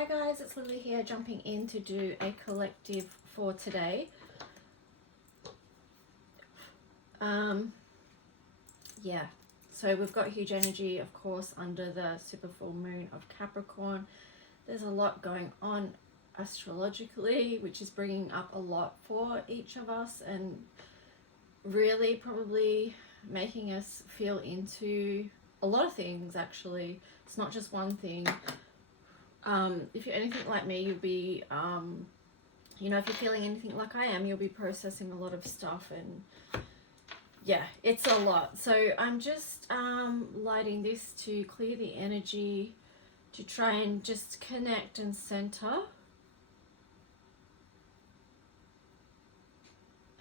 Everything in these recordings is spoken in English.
Hi guys, it's Lily here, jumping in to do a collective for today. Yeah, so we've got huge energy, of course, under the super full moon of Capricorn. There's a lot going on astrologically, which is bringing up a lot for each of us and really probably making us feel into a lot of things. Actually, it's not just one thing. If you're anything like me, you'll be if you're feeling anything like I am, you'll be processing a lot of stuff, and yeah, it's a lot. So I'm just lighting this to clear the energy, to try and just connect and center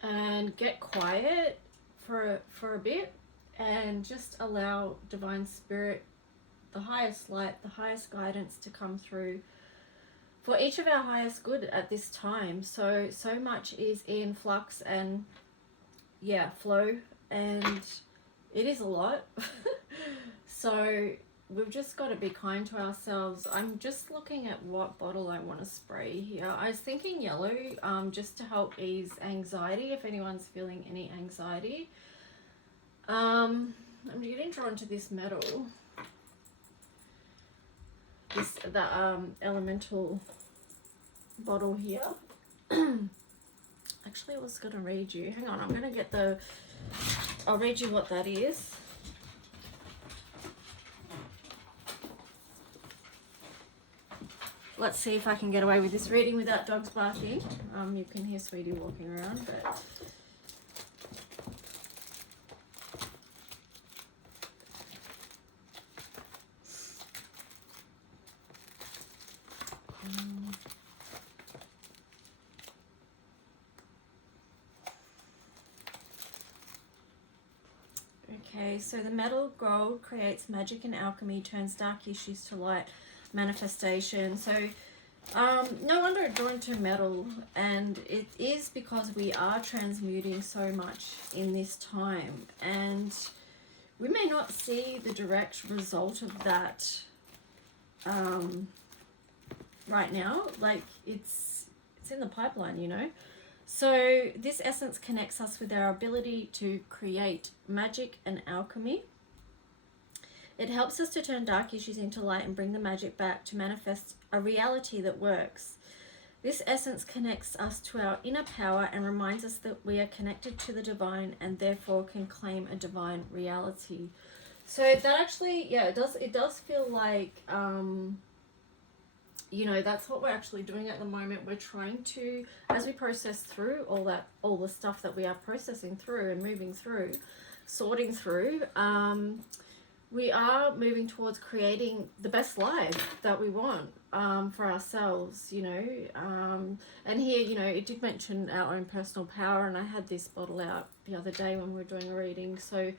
and get quiet for a bit, and just allow divine spirit, the highest light, the highest guidance to come through for each of our highest good at this time. So much is in flux and flow, and it is a lot. So we've just got to be kind to ourselves. I'm just looking at what bottle I want to spray here. I was thinking yellow, just to help ease anxiety if anyone's feeling any anxiety. I'm getting drawn to this metal, the elemental bottle here. Actually, I was going to read you. Hang on, I'm going to get I'll read you what that is. Let's see if I can get away with this reading without dogs barking. You can hear Sweetie walking around, but... Okay, so the metal gold creates magic and alchemy, turns dark issues to light manifestation. So no wonder it's drawn to metal, and it is because we are transmuting so much in this time, and we may not see the direct result of that right now. Like it's in the pipeline, you know. So this essence connects us with our ability to create magic and alchemy. It helps us to turn dark issues into light and bring the magic back to manifest a reality that works. This essence connects us to our inner power and reminds us that we are connected to the divine and therefore can claim a divine reality. So that actually, yeah, it does feel like, that's what we're actually doing at the moment. We're trying to, as we process through all the stuff that we are processing through and moving through, sorting through, we are moving towards creating the best life that we want for ourselves, and here, it did mention our own personal power, and I had this bottle out the other day when we were doing a reading. So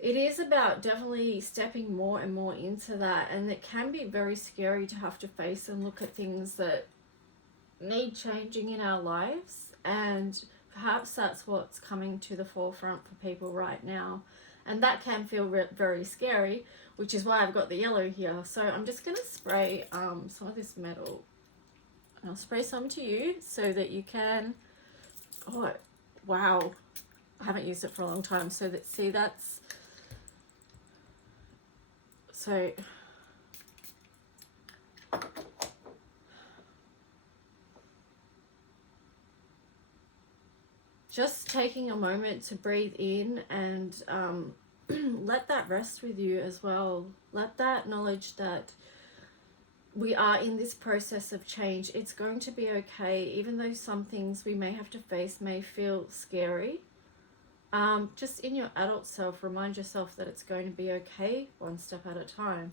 it is about definitely stepping more and more into that, and it can be very scary to have to face and look at things that need changing in our lives, and perhaps that's what's coming to the forefront for people right now. And that can feel very scary, which is why I've got the yellow here. So I'm just going to spray some of this metal. And I'll spray some to you so that you can... Oh, wow. I haven't used it for a long time. So that's... So... Just taking a moment to breathe in and let that rest with you as well. Let that knowledge that we are in this process of change. It's going to be okay, even though some things we may have to face may feel scary. Just in your adult self, remind yourself that it's going to be okay, one step at a time.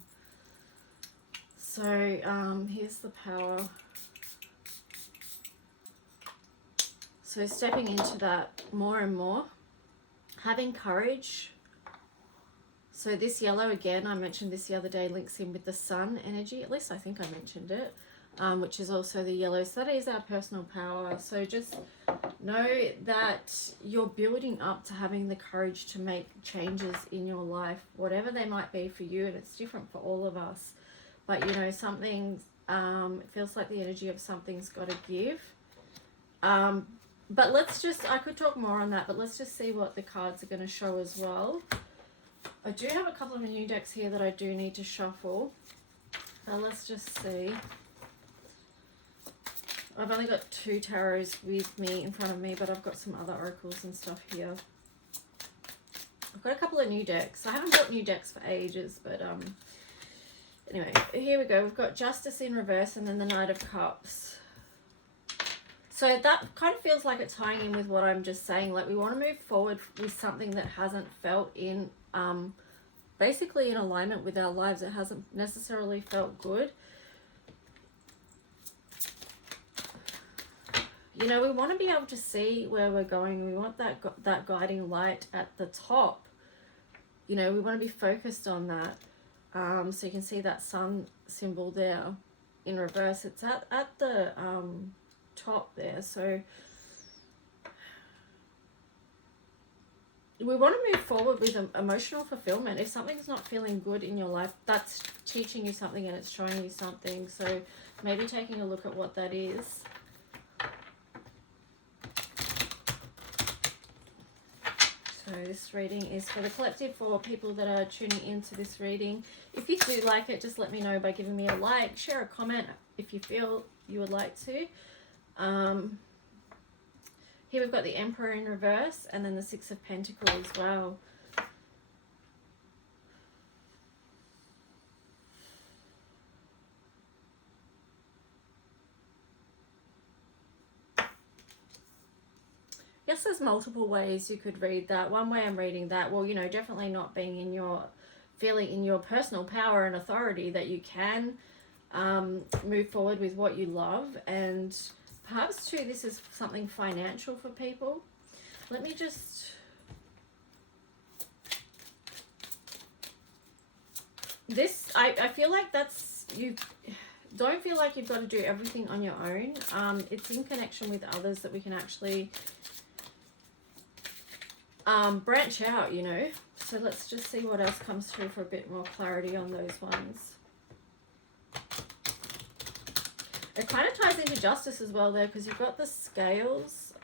So here's the power. So stepping into that more and more, having courage. So this yellow, again, I mentioned this the other day, links in with the sun energy. At least I think I mentioned it, which is also the yellow. So that is our personal power. So just know that you're building up to having the courage to make changes in your life, whatever they might be for you, and it's different for all of us. But, something It feels like the energy of something's got to give. But let's just, I could talk more on that, but let's just see what the cards are going to show as well. I do have a couple of new decks here that I do need to shuffle. Let's just see. I've only got 2 tarots with me in front of me, but I've got some other oracles and stuff here. I've got a couple of new decks. I haven't bought new decks for ages, but anyway, here we go. We've got Justice in reverse and then the Knight of Cups. So that kind of feels like it's tying in with what I'm just saying. Like we want to move forward with something that hasn't felt in, basically in alignment with our lives. It hasn't necessarily felt good. You know, we want to be able to see where we're going. We want that guiding light at the top. You know, we want to be focused on that. So you can see that sun symbol there in reverse. It's at the top there. So we want to move forward with emotional fulfillment. If something's not feeling good in your life, that's teaching you something and it's showing you something. So maybe taking a look at what that is. So this reading is for the collective, for people that are tuning into this reading. If you do like it, just let me know by giving me a like, share a comment if you feel you would like to. Here we've got the Emperor in reverse and then the Six of Pentacles. Wow. Yes, there's multiple ways you could read that. One way I'm reading that, well, you know, definitely not being in your, feeling in your personal power and authority that you can move forward with what you love. And perhaps too, this is something financial for people. Let me just... This, I feel like that's, you don't feel like you've got to do everything on your own. It's in connection with others that we can actually branch out, you know. So let's just see what else comes through for a bit more clarity on those ones. It kind of ties into justice as well there, because you've got the scales.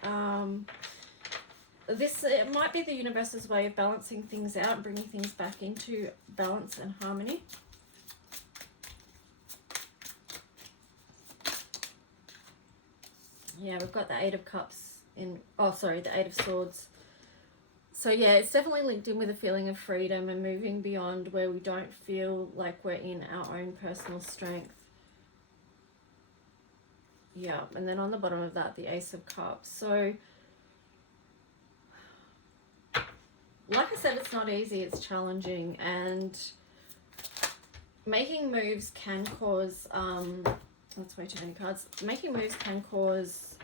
It might be the universe's way of balancing things out and bringing things back into balance and harmony. Yeah, we've got the Eight of Cups in, oh sorry, the Eight of Swords. So yeah, it's definitely linked in with a feeling of freedom and moving beyond where we don't feel like we're in our own personal strength. Yeah, and then on the bottom of that, the Ace of Cups. So, like I said, it's not easy, it's challenging, and making moves can cause, that's way too many cards. Making moves can cause,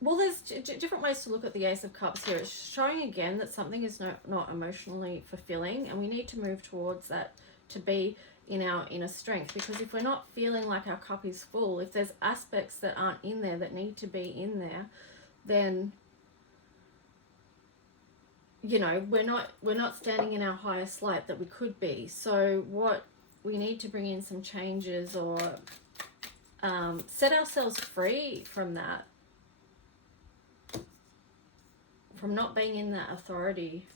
well, there's different ways to look at the Ace of Cups here. It's showing again that something is not emotionally fulfilling, and we need to move towards that to be in our inner strength. Because if we're not feeling like our cup is full, if there's aspects that aren't in there that need to be in there, then, you know, we're not standing in our highest light that we could be. So what we need to bring in some changes, or set ourselves free from that, from not being in that authority,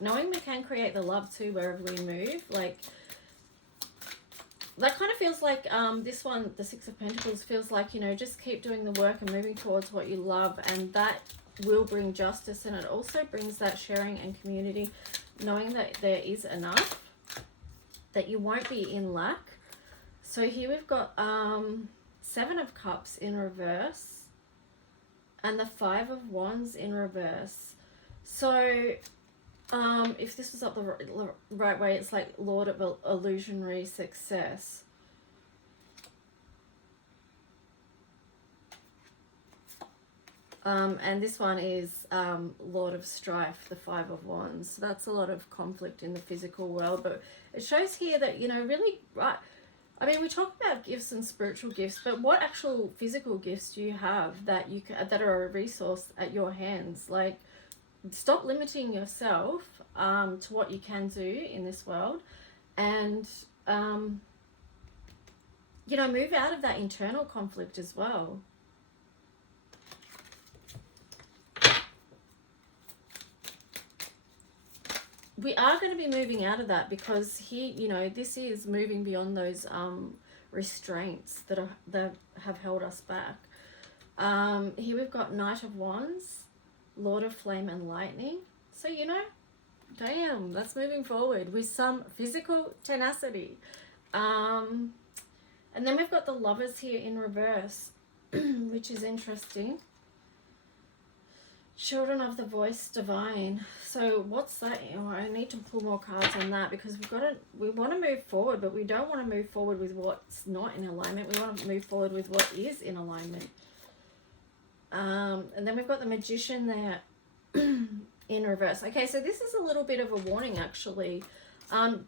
knowing we can create the love too wherever we move. Like, that kind of feels like this one, the Six of Pentacles, feels like, you know, just keep doing the work and moving towards what you love, and that will bring justice. And it also brings that sharing and community, knowing that there is enough, that you won't be in lack. So here we've got Seven of Cups in reverse and the Five of Wands in reverse. So if this was up the right way, it's like Lord of Illusionary Success. And this one is Lord of Strife, the Five of Wands. So that's a lot of conflict in the physical world, but it shows here that, you know, really, right, I mean, we talk about gifts and spiritual gifts, but what actual physical gifts do you have that you can, that are a resource at your hands? Like, stop limiting yourself to what you can do in this world, and you know, move out of that internal conflict as well. We are going to be moving out of that because here, you know, this is moving beyond those restraints that have held us back. Here we've got Knight of Wands, Lord of Flame and Lightning. So, you know, damn, that's moving forward with some physical tenacity. And then we've got the Lovers here in reverse, which is interesting. Children of the Voice Divine. So what's that? Oh, I need to pull more cards on that because we want to move forward, but we don't want to move forward with what's not in alignment. We want to move forward with what is in alignment. And then we've got the Magician there in reverse. Okay, so this is a little bit of a warning actually. Don't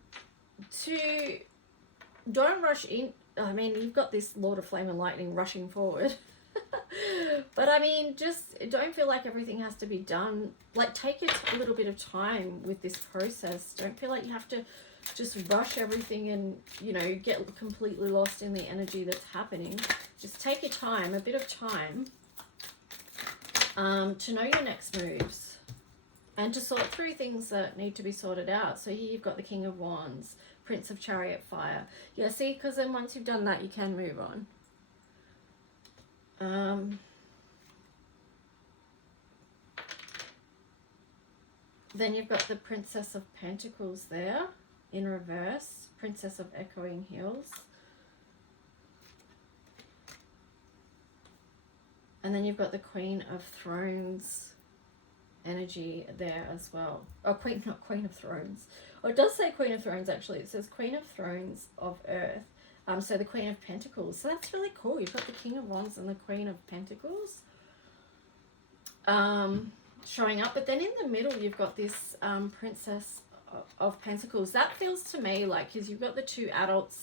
rush in. I mean, you've got this Lord of Flame and Lightning rushing forward. But I mean, just don't feel like everything has to be done. Like, take a little bit of time with this process. Don't feel like you have to just rush everything and, you know, get completely lost in the energy that's happening. Just take your time, a bit of time, to know your next moves and to sort through things that need to be sorted out. So here you've got the King of Wands, Prince of Chariot Fire. Yeah, see, because then once you've done that, you can move on. Then you've got the Princess of Pentacles there in reverse, Princess of Echoing Hills. And then you've got the Queen of Thrones energy there as well. Oh, not Queen of Thrones. Oh, it does say Queen of Thrones actually. It says Queen of Thrones of Earth. So the Queen of Pentacles. So that's really cool. You've got the King of Wands and the Queen of Pentacles showing up. But then in the middle, you've got this Princess of Pentacles. That feels to me like, because you've got the two adult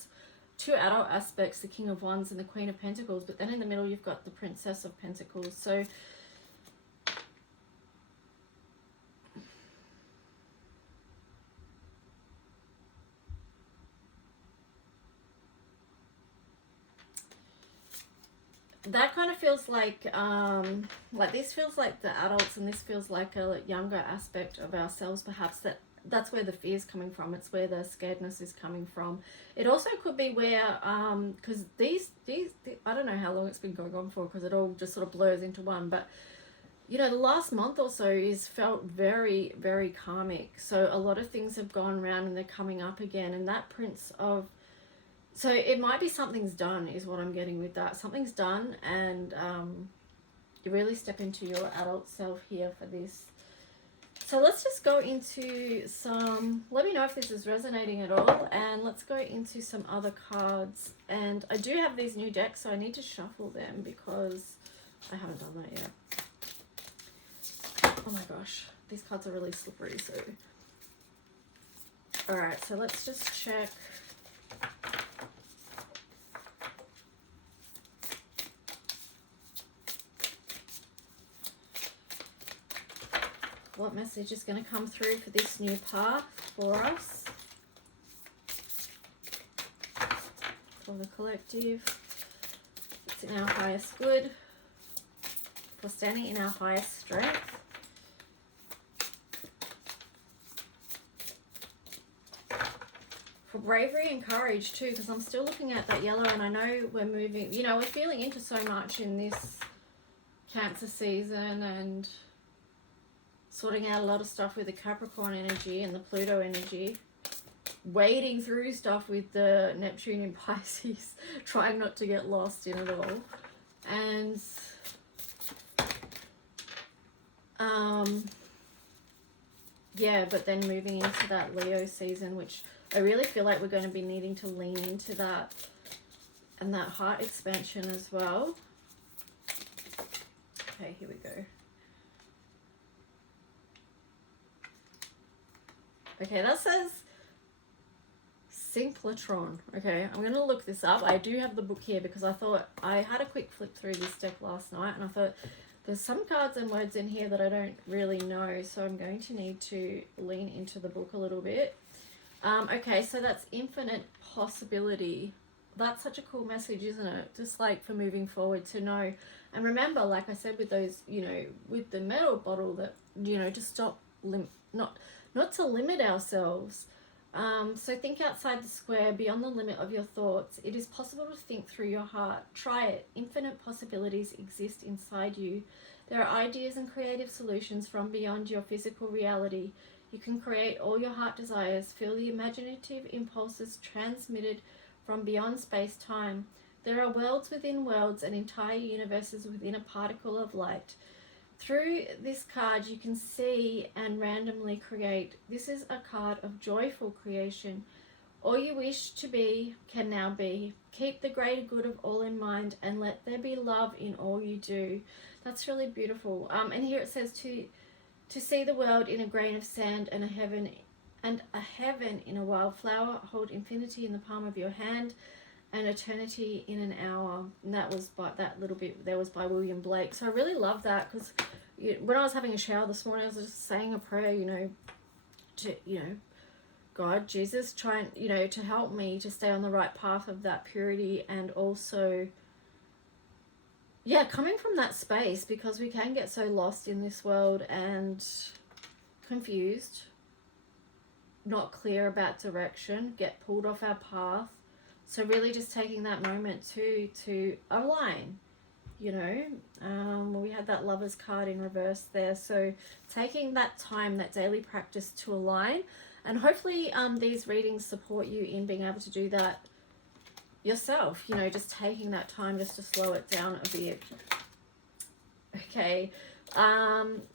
aspects, the King of Wands and the Queen of Pentacles. But then in the middle, you've got the Princess of Pentacles. So that kind of feels like this feels like the adults, and this feels like a younger aspect of ourselves, perhaps. That's where the fear is coming from. It's where the scaredness is coming from. It also could be where because these I don't know how long it's been going on for, because it all just sort of blurs into one, but you know, the last month or so is felt very, very karmic. So a lot of things have gone around and they're coming up again, and that Prince of, so it might be something's done is what I'm getting with that. Something's done, and you really step into your adult self here for this. So let's just go into some, let me know if this is resonating at all, and let's go into some other cards. And I do have these new decks, so I need to shuffle them because I haven't done that yet. Oh my gosh, these cards are really slippery. So all right, so let's just check. What message is going to come through for this new path for us, for the collective? It's in our highest good, for standing in our highest strength. For bravery and courage too, because I'm still looking at that yellow, and I know we're moving, you know, we're feeling into so much in this Cancer season, and sorting out a lot of stuff with the Capricorn energy and the Pluto energy, wading through stuff with the Neptune in Pisces, trying not to get lost in it all. And yeah, but then moving into that Leo season, which I really feel like we're going to be needing to lean into that, and that heart expansion as well. Okay, here we go. Okay, that says synchrotron. Okay, I'm going to look this up. I do have the book here because I thought, I had a quick flip through this deck last night, and I thought there's some cards and words in here that I don't really know, so I'm going to need to lean into the book a little bit. Okay, so that's infinite possibility. That's such a cool message, isn't it? Just like for moving forward to know. And remember, like I said, with those, with the metal bottle, that, to stop, not to limit ourselves. So think outside the square, beyond the limit of your thoughts. It is possible to think through your heart. Try it. Infinite possibilities exist inside you. There are ideas and creative solutions from beyond your physical reality. You can create all your heart desires. Feel the imaginative impulses transmitted from beyond space-time. There are worlds within worlds and entire universes within a particle of light. Through this card, you can see and randomly create. This is a card of joyful creation. All you wish to be can now be. Keep the greater good of all in mind and let there be love in all you do. That's really beautiful. And here it says to see the world in a grain of sand and a heaven in a wildflower. Hold infinity in the palm of your hand and eternity in an hour. And that was by that little bit there was by William Blake. So I really love that, because when I was having a shower this morning, I was just saying a prayer, to God, Jesus, try and to help me to stay on the right path of that purity, and also coming from that space, because we can get so lost in this world and confused, not clear about direction, get pulled off our path. So really just taking that moment to align, we had that Lover's card in reverse there. So taking that time, that daily practice to align, and hopefully these readings support you in being able to do that yourself, just taking that time just to slow it down a bit. Okay,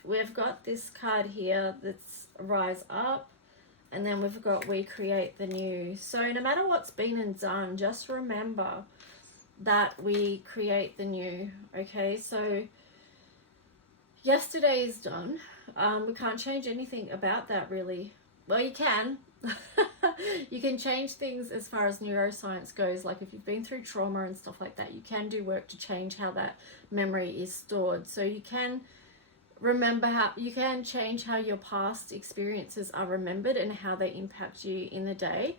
we've got this card here that's Rise Up, and then we've got We Create the New. So no matter what's been and done, just remember that we create the new. Okay, so yesterday is done. We can't change anything about that, really. Well, you can. You can change things as far as neuroscience goes. Like if you've been through trauma and stuff like that, you can do work to change how that memory is stored. So you can change how your past experiences are remembered and how they impact you in the day.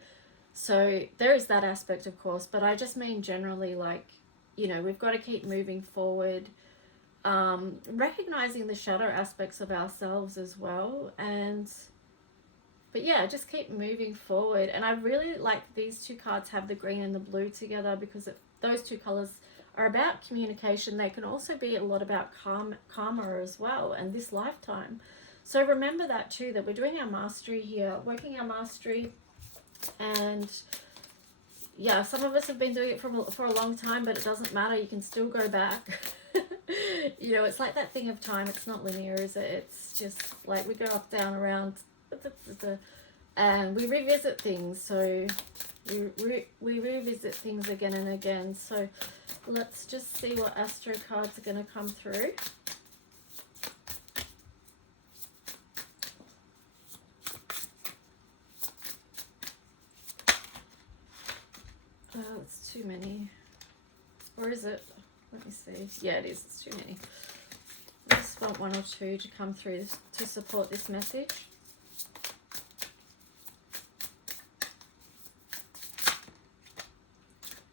So there is that aspect, of course, but I just mean generally, like, we've got to keep moving forward, recognizing the shadow aspects of ourselves as well. But yeah, just keep moving forward. And I really like these two cards have the green and the blue together, because those two colors are about communication. They can also be a lot about karma as well, and this lifetime. So remember that too, that we're doing our mastery here, working our mastery. And yeah, some of us have been doing it for a long time, but it doesn't matter. You can still go back. It's like that thing of time. It's not linear, is it? It's just like we go up, down, around, and we revisit things. So we revisit things again and again. So let's just see what astro cards are going to come through. Oh, it's too many. Or is it? Let me see. Yeah, it is. It's too many. I just want one or two to come through to support this message.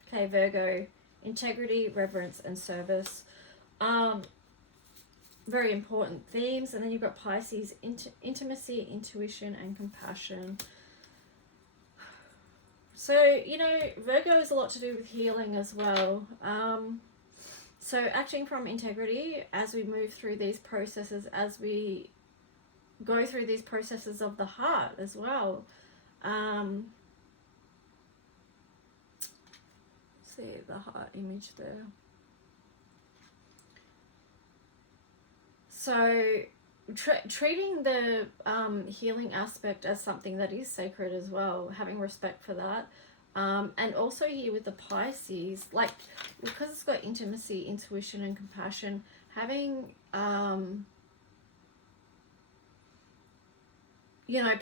Okay, Virgo. Integrity, reverence, and service. Very important themes. And then you've got Pisces, intimacy, intuition, and compassion. So, Virgo has a lot to do with healing as well. So acting from integrity as we move through these processes, as we go through these processes of the heart as well. See the heart image there. So treating the healing aspect as something that is sacred as well, having respect for that. And also here with the Pisces, like, because it's got intimacy, intuition, and compassion, having,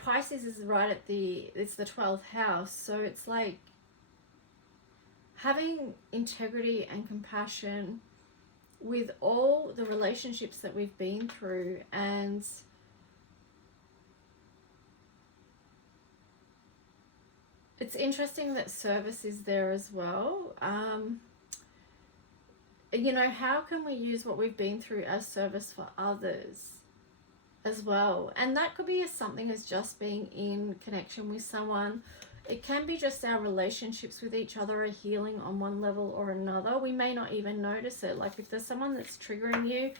Pisces is right at it's the 12th house. So it's like having integrity and compassion with all the relationships that we've been through, and It's interesting that service is there as well. You know, how can we use what we've been through as service for others as well? And that could be as something as just being in connection with someone. It can be just our relationships with each other are healing on one level or another. We may not even notice it. Like if there's someone that's triggering you,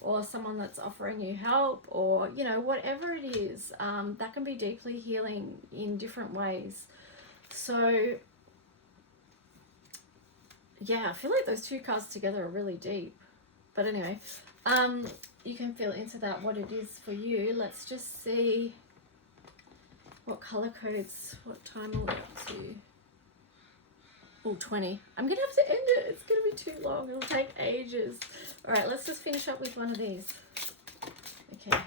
or someone that's offering you help, or, you know, whatever it is, that can be deeply healing in different ways. So yeah, I feel like those two cards together are really deep. But anyway, you can feel into that, what it is for you. Let's just see what color codes, what time are we up to? Oh, 20. I'm going to have to end it. It's going to be too long. It'll take ages. All right, let's just finish up with one of these. Okay.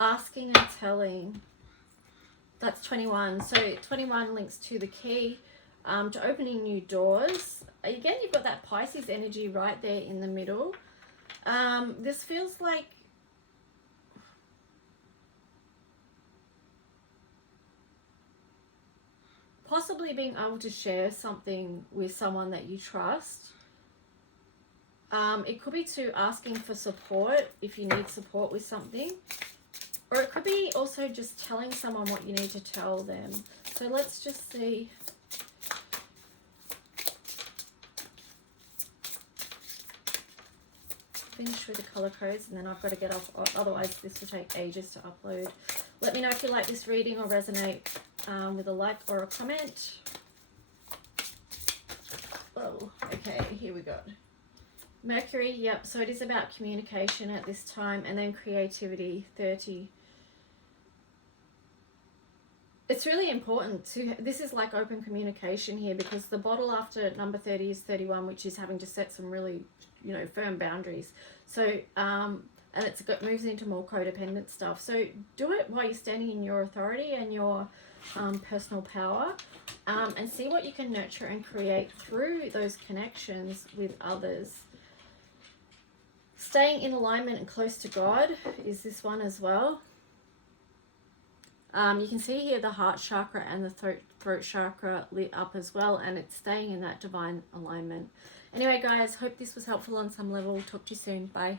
Asking and telling. That's 21. So 21 links to the key, to opening new doors. Again, you've got that Pisces energy right there in the middle. This feels like possibly being able to share something with someone that you trust. It could be to asking for support if you need support with something. Or it could be also just telling someone what you need to tell them. So let's just see. Finish with the color codes and then I've got to get off, otherwise this will take ages to upload. Let me know if you like this reading or resonate with a like or a comment. Oh, okay, here we go. Mercury, yep, so it is about communication at this time, and then creativity, 30. It's really important to, this is like open communication here, because the bottle after number 30 is 31, which is having to set some really, you know, firm boundaries. So, and it moves into more codependent stuff. So do it while you're standing in your authority and your personal power, and see what you can nurture and create through those connections with others. Staying in alignment and close to God is this one as well. You can see here the heart chakra and the throat chakra lit up as well, and it's staying in that divine alignment. Anyway, guys, hope this was helpful on some level. Talk to you soon. Bye.